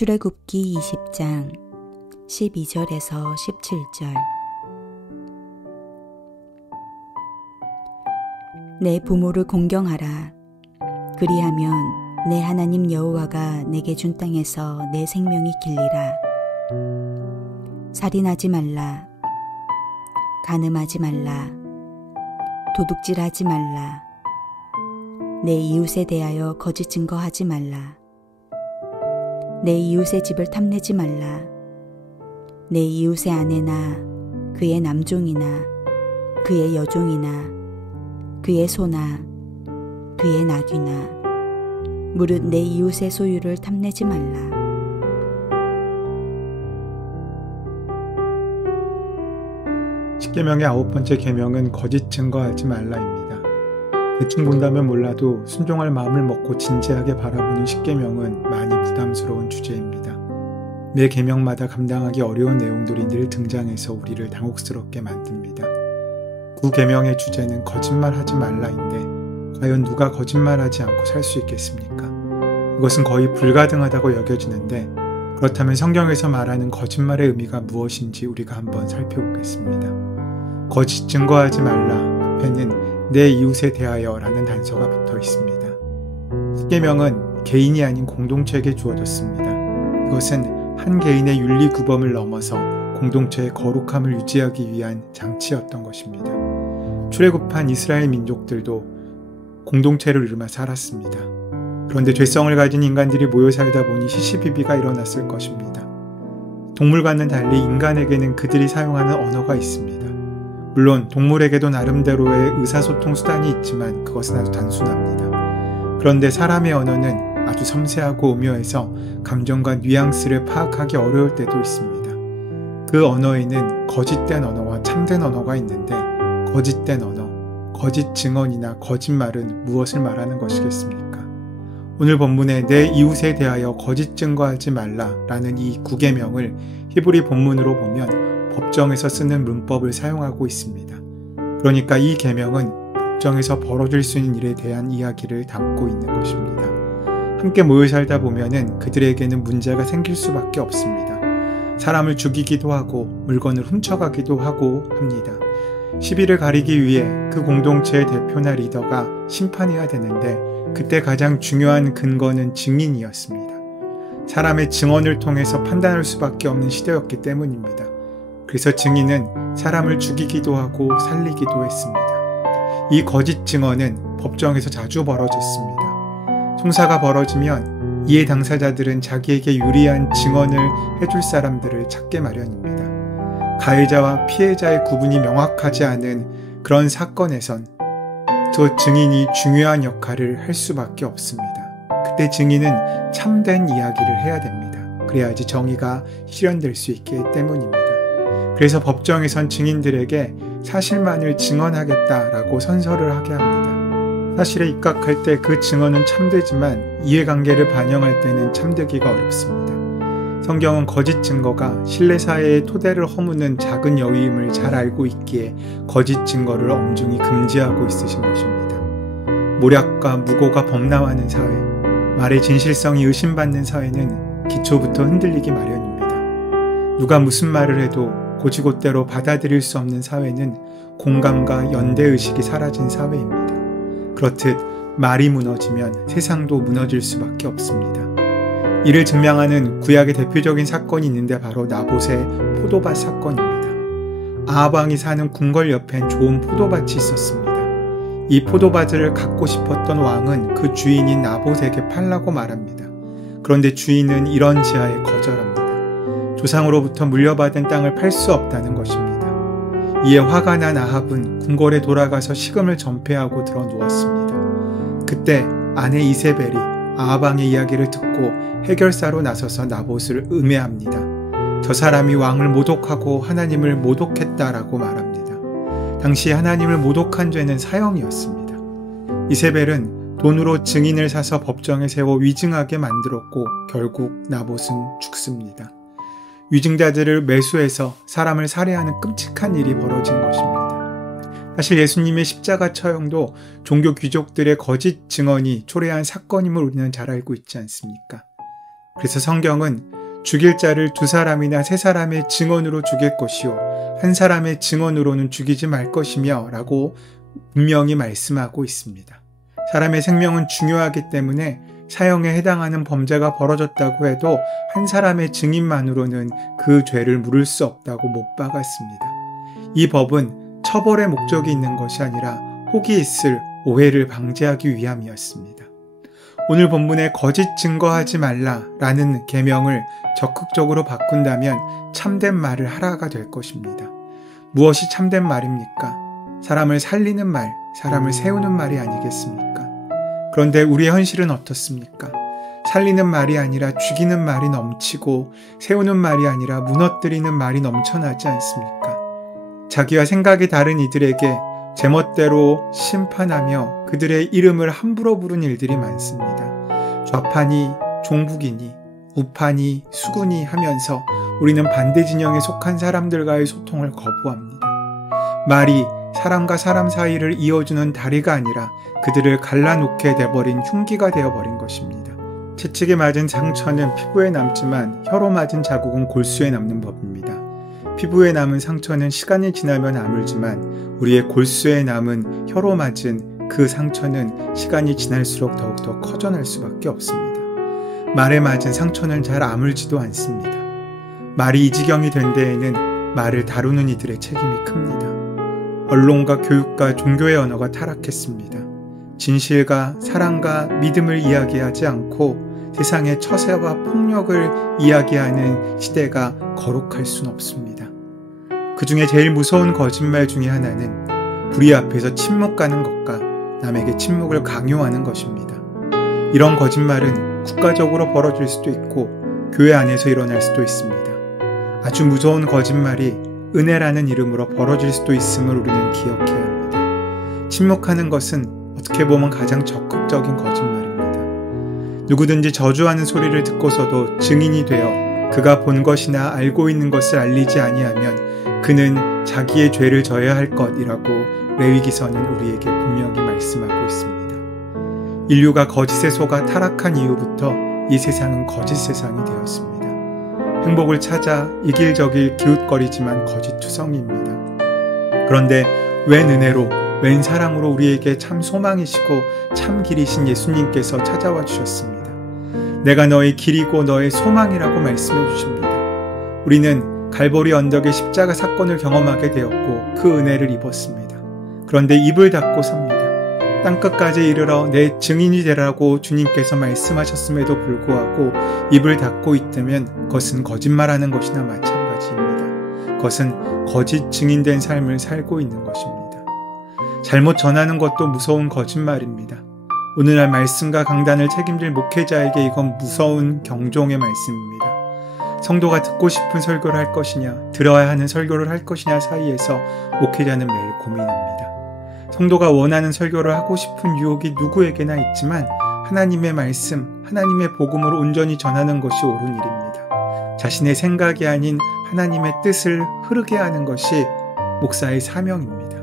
출애굽기 20장 12절에서 17절. 내 부모를 공경하라. 그리하면 내 하나님 여호와가 내게 준 땅에서 내 생명이 길리라. 살인하지 말라. 간음하지 말라. 도둑질하지 말라. 내 이웃에 대하여 거짓 증거하지 말라. 내 이웃의 집을 탐내지 말라. 내 이웃의 아내나 그의 남종이나 그의 여종이나 그의 소나 그의 나귀나 무릇 내 이웃의 소유를 탐내지 말라. 십계명의 9번째 계명은 거짓 증거하지 말라입니다. 대충 본다면 몰라도 순종할 마음을 먹고 진지하게 바라보는 십계명은 많이 부담스러운 주제입니다. 매 계명마다 감당하기 어려운 내용들이 늘 등장해서 우리를 당혹스럽게 만듭니다. 9계명의 주제는 거짓말하지 말라인데 과연 누가 거짓말하지 않고 살 수 있겠습니까? 이것은 거의 불가능하다고 여겨지는데 그렇다면 성경에서 말하는 거짓말의 의미가 무엇인지 우리가 한번 살펴보겠습니다. 거짓 증거하지 말라 앞에는 내 이웃에 대하여 라는 단서가 붙어 있습니다. 십계명은 개인이 아닌 공동체에게 주어졌습니다. 이것은 한 개인의 윤리구범을 넘어서 공동체의 거룩함을 유지하기 위한 장치였던 것입니다. 출애굽한 이스라엘 민족들도 공동체를 이루며 살았습니다. 그런데 죄성을 가진 인간들이 모여 살다 보니 시시비비가 일어났을 것입니다. 동물과는 달리 인간에게는 그들이 사용하는 언어가 있습니다. 물론 동물에게도 나름대로의 의사소통 수단이 있지만 그것은 아주 단순합니다. 그런데 사람의 언어는 아주 섬세하고 오묘해서 감정과 뉘앙스를 파악하기 어려울 때도 있습니다. 그 언어에는 거짓된 언어와 참된 언어가 있는데 거짓된 언어, 거짓 증언이나 거짓말은 무엇을 말하는 것이겠습니까? 오늘 본문에 내 이웃에 대하여 거짓 증거하지 말라 라는 이 9계명을 히브리 본문으로 보면 법정에서 쓰는 문법을 사용하고 있습니다. 그러니까 이 계명은 법정에서 벌어질 수 있는 일에 대한 이야기를 담고 있는 것입니다. 함께 모여 살다 보면은 그들에게는 문제가 생길 수밖에 없습니다. 사람을 죽이기도 하고 물건을 훔쳐가기도 하고 합니다. 시비를 가리기 위해 그 공동체의 대표나 리더가 심판해야 되는데 그때 가장 중요한 근거는 증인이었습니다. 사람의 증언을 통해서 판단할 수밖에 없는 시대였기 때문입니다. 그래서 증인은 사람을 죽이기도 하고 살리기도 했습니다. 이 거짓 증언은 법정에서 자주 벌어졌습니다. 송사가 벌어지면 이해 당사자들은 자기에게 유리한 증언을 해줄 사람들을 찾게 마련입니다. 가해자와 피해자의 구분이 명확하지 않은 그런 사건에선 저 증인이 중요한 역할을 할 수밖에 없습니다. 그때 증인은 참된 이야기를 해야 됩니다. 그래야지 정의가 실현될 수 있기 때문입니다. 그래서 법정에선 증인들에게 사실만을 증언하겠다라고 선서를 하게 합니다. 사실에 입각할 때 그 증언은 참되지만 이해관계를 반영할 때는 참되기가 어렵습니다. 성경은 거짓 증거가 신뢰사회의 토대를 허무는 작은 여위임을 잘 알고 있기에 거짓 증거를 엄중히 금지하고 있으신 것입니다. 모략과 무고가 범람하는 사회, 말의 진실성이 의심받는 사회는 기초부터 흔들리기 마련입니다. 누가 무슨 말을 해도 고지곳대로 받아들일 수 없는 사회는 공감과 연대의식이 사라진 사회입니다. 그렇듯 말이 무너지면 세상도 무너질 수밖에 없습니다. 이를 증명하는 구약의 대표적인 사건이 있는데 바로 나봇의 포도밭 사건입니다. 아합 왕이 사는 궁궐 옆엔 좋은 포도밭이 있었습니다. 이 포도밭을 갖고 싶었던 왕은 그 주인인 나봇에게 팔라고 말합니다. 그런데 주인은 이런 제안에 거절합니다. 조상으로부터 물려받은 땅을 팔 수 없다는 것입니다. 이에 화가 난 아합은 궁궐에 돌아가서 식음을 전폐하고 들어 누웠습니다. 그때 아내 이세벨이 아합 왕의 이야기를 듣고 해결사로 나서서 나봇을 음해합니다. 저 사람이 왕을 모독하고 하나님을 모독했다라고 말합니다. 당시 하나님을 모독한 죄는 사형이었습니다. 이세벨은 돈으로 증인을 사서 법정에 세워 위증하게 만들었고 결국 나봇은 죽습니다. 위증자들을 매수해서 사람을 살해하는 끔찍한 일이 벌어진 것입니다. 사실 예수님의 십자가 처형도 종교 귀족들의 거짓 증언이 초래한 사건임을 우리는 잘 알고 있지 않습니까? 그래서 성경은 죽일 자를 2사람이나 3사람의 증언으로 죽일 것이요 한 사람의 증언으로는 죽이지 말 것이며 라고 분명히 말씀하고 있습니다. 사람의 생명은 중요하기 때문에 사형에 해당하는 범죄가 벌어졌다고 해도 한 사람의 증인만으로는 그 죄를 물을 수 없다고 못 박았습니다. 이 법은 처벌의 목적이 있는 것이 아니라 혹이 있을 오해를 방지하기 위함이었습니다. 오늘 본문에 거짓 증거하지 말라라는 계명을 적극적으로 바꾼다면 참된 말을 하라가 될 것입니다. 무엇이 참된 말입니까? 사람을 살리는 말, 사람을 세우는 말이 아니겠습니까? 그런데 우리의 현실은 어떻습니까? 살리는 말이 아니라 죽이는 말이 넘치고 세우는 말이 아니라 무너뜨리는 말이 넘쳐나지 않습니까? 자기와 생각이 다른 이들에게 제멋대로 심판하며 그들의 이름을 함부로 부른 일들이 많습니다. 좌파니 종북이니 우파니 수군이 하면서 우리는 반대 진영에 속한 사람들과의 소통을 거부합니다. 말이 사람과 사람 사이를 이어주는 다리가 아니라 그들을 갈라놓게 돼버린 흉기가 되어버린 것입니다. 채찍에 맞은 상처는 피부에 남지만 혀로 맞은 자국은 골수에 남는 법입니다. 피부에 남은 상처는 시간이 지나면 아물지만 우리의 골수에 남은 혀로 맞은 그 상처는 시간이 지날수록 더욱더 커져날 수밖에 없습니다. 말에 맞은 상처는 잘 아물지도 않습니다. 말이 이 지경이 된 데에는 말을 다루는 이들의 책임이 큽니다. 언론과 교육과 종교의 언어가 타락했습니다. 진실과 사랑과 믿음을 이야기하지 않고 세상의 처세와 폭력을 이야기하는 시대가 거룩할 순 없습니다. 그 중에 제일 무서운 거짓말 중에 하나는 불의 앞에서 침묵하는 것과 남에게 침묵을 강요하는 것입니다. 이런 거짓말은 국가적으로 벌어질 수도 있고 교회 안에서 일어날 수도 있습니다. 아주 무서운 거짓말이 은혜라는 이름으로 벌어질 수도 있음을 우리는 기억해야 합니다. 침묵하는 것은 어떻게 보면 가장 적극적인 거짓말입니다. 누구든지 저주하는 소리를 듣고서도 증인이 되어 그가 본 것이나 알고 있는 것을 알리지 아니하면 그는 자기의 죄를 져야 할 것이라고 레위기서는 우리에게 분명히 말씀하고 있습니다. 인류가 거짓에 속아 타락한 이후부터 이 세상은 거짓 세상이 되었습니다. 행복을 찾아 이길저길 기웃거리지만 거짓투성이입니다. 그런데 웬 은혜로 웬 사랑으로 우리에게 참 소망이시고 참 길이신 예수님께서 찾아와 주셨습니다. 내가 너의 길이고 너의 소망이라고 말씀해 주십니다. 우리는 갈보리 언덕의 십자가 사건을 경험하게 되었고 그 은혜를 입었습니다. 그런데 입을 닫고 섭니다. 땅끝까지 이르러 내 증인이 되라고 주님께서 말씀하셨음에도 불구하고 입을 닫고 있다면 그것은 거짓말하는 것이나 마찬가지입니다. 그것은 거짓 증인된 삶을 살고 있는 것입니다. 잘못 전하는 것도 무서운 거짓말입니다. 오늘날 말씀과 강단을 책임질 목회자에게 이건 무서운 경종의 말씀입니다. 성도가 듣고 싶은 설교를 할 것이냐, 들어야 하는 설교를 할 것이냐 사이에서 목회자는 매일 고민합니다. 성도가 원하는 설교를 하고 싶은 유혹이 누구에게나 있지만 하나님의 말씀, 하나님의 복음을 온전히 전하는 것이 옳은 일입니다. 자신의 생각이 아닌 하나님의 뜻을 흐르게 하는 것이 목사의 사명입니다.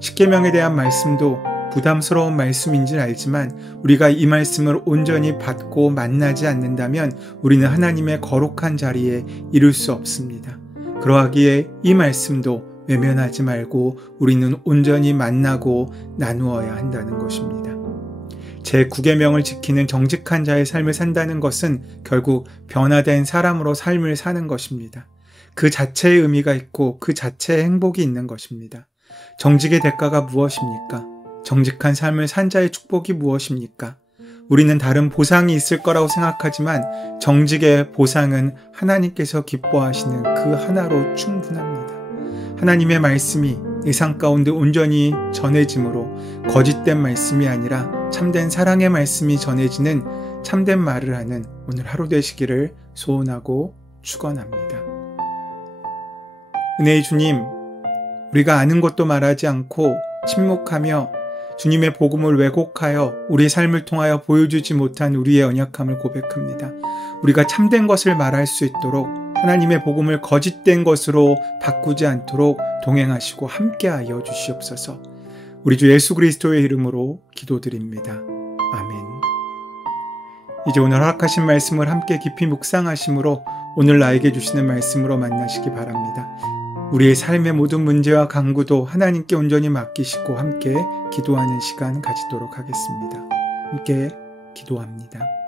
십계명에 대한 말씀도 부담스러운 말씀인지 알지만 우리가 이 말씀을 온전히 받고 만나지 않는다면 우리는 하나님의 거룩한 자리에 이룰 수 없습니다. 그러하기에 이 말씀도 외면하지 말고 우리는 온전히 만나고 나누어야 한다는 것입니다. 제9계명을 지키는 정직한 자의 삶을 산다는 것은 결국 변화된 사람으로 삶을 사는 것입니다. 그 자체의 의미가 있고 그 자체의 행복이 있는 것입니다. 정직의 대가가 무엇입니까? 정직한 삶을 산 자의 축복이 무엇입니까? 우리는 다른 보상이 있을 거라고 생각하지만 정직의 보상은 하나님께서 기뻐하시는 그 하나로 충분합니다. 하나님의 말씀이 내 삶 가운데 온전히 전해짐으로 거짓된 말씀이 아니라 참된 사랑의 말씀이 전해지는 참된 말을 하는 오늘 하루 되시기를 소원하고 축원합니다. 은혜의 주님, 우리가 아는 것도 말하지 않고 침묵하며 주님의 복음을 왜곡하여 우리의 삶을 통하여 보여주지 못한 우리의 연약함을 고백합니다. 우리가 참된 것을 말할 수 있도록 하나님의 복음을 거짓된 것으로 바꾸지 않도록 동행하시고 함께하여 주시옵소서. 우리 주 예수 그리스도의 이름으로 기도드립니다. 아멘. 이제 오늘 허락하신 말씀을 함께 깊이 묵상하심으로 오늘 나에게 주시는 말씀으로 만나시기 바랍니다. 우리의 삶의 모든 문제와 간구도 하나님께 온전히 맡기시고 함께 기도하는 시간 가지도록 하겠습니다. 함께 기도합니다.